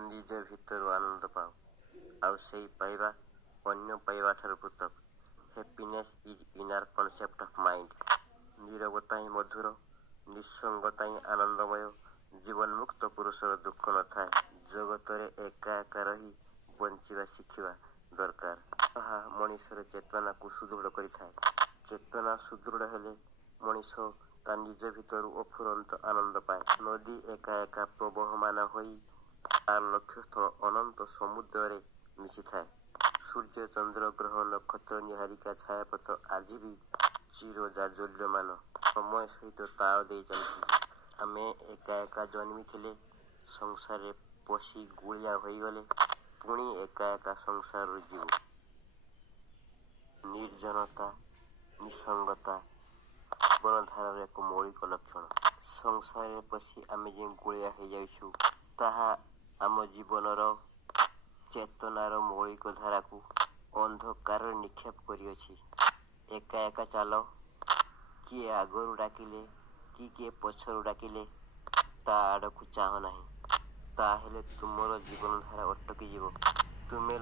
ନିଜ ଭିତରୁ ଆନନ୍ଦ ପାଅ, ଆଉ ସେଇ ପାଇବା ଅନ୍ୟ ପାଇବା ଠାରୁ ପୃଥକ୍। Happiness is inner concept of mind. ନୀରବତା ହିଁ ମଧୁର, ନିଃସଙ୍ଗତା ହିଁ ଆନନ୍ଦମୟ। ଜୀବନମୁକ୍ତ ପୁରୁଷର ଦୁଃଖ ନଥାଏ। ଜଗତରେ ଏକା ଏକା ରହି ବଞ୍ଚିବା ଶିଖିବା ଦରକାର। ତାହା ମଣିଷର ଚେତନାକୁ ସୁଦୃଢ଼ କରିଥାଏ। ଚେତନା ସୁଦୃଢ଼ ହେଲେ ମଣିଷ ତା ନିଜ ଭିତରୁ ଅଫୁରନ୍ତ ଆନନ୍ଦ ପାଏ। ନଦୀ ଏକା ଏକା ପ୍ରବହମାନ ହୋଇ ତାର ଲକ୍ଷ୍ୟସ୍ଥଳ ଅନନ୍ତ ସମୁଦ୍ରରେ ମିଶିଥାଏ। ସୂର୍ଯ୍ୟ, ଚନ୍ଦ୍ର, ଗ୍ରହ, ନକ୍ଷତ୍ର, ନିହାରିକା, ଛାୟାପଥ ଆଜି ବି ଚିର ଜାଜ୍ୱଲ୍ୟମାନ ସମୟ ସହିତ ତାଳ ଦେଇ ଚାଲିଛନ୍ତି। ଆମେ ଏକା ଏକା ଜନ୍ମିଥିଲେ, ସଂସାରରେ ପଶି ଗୁଳିଆ ହୋଇଗଲେ, ପୁଣି ଏକା ଏକା ସଂସାରରୁ ଯିବୁ। ନିର୍ଜନତା, ନିଃସଙ୍ଗତା ଜୀବନଧାରାର ଏକ ମୌଳିକ ଲକ୍ଷଣ। ସଂସାରରେ ପଶି ଆମେ ଯେଉଁ ଗୁଳିଆ ହୋଇଯାଉଛୁ, ତାହା ଆମ ଜୀବନର ଚେତନାର ମୌଳିକ ଧାରାକୁ ଅନ୍ଧକାରରେ ନିକ୍ଷେପ କରିଅଛି। ଏକା ଏକା ଚାଲ, କିଏ ଆଗରୁ ଡାକିଲେ କି କିଏ ପଛରୁ ଡାକିଲେ ତା ଆଡ଼କୁ ଚାହଁ ନାହିଁ। ତାହେଲେ ତୁମର ଜୀବନଧାରା ଅଟକିଯିବ। ତୁମେ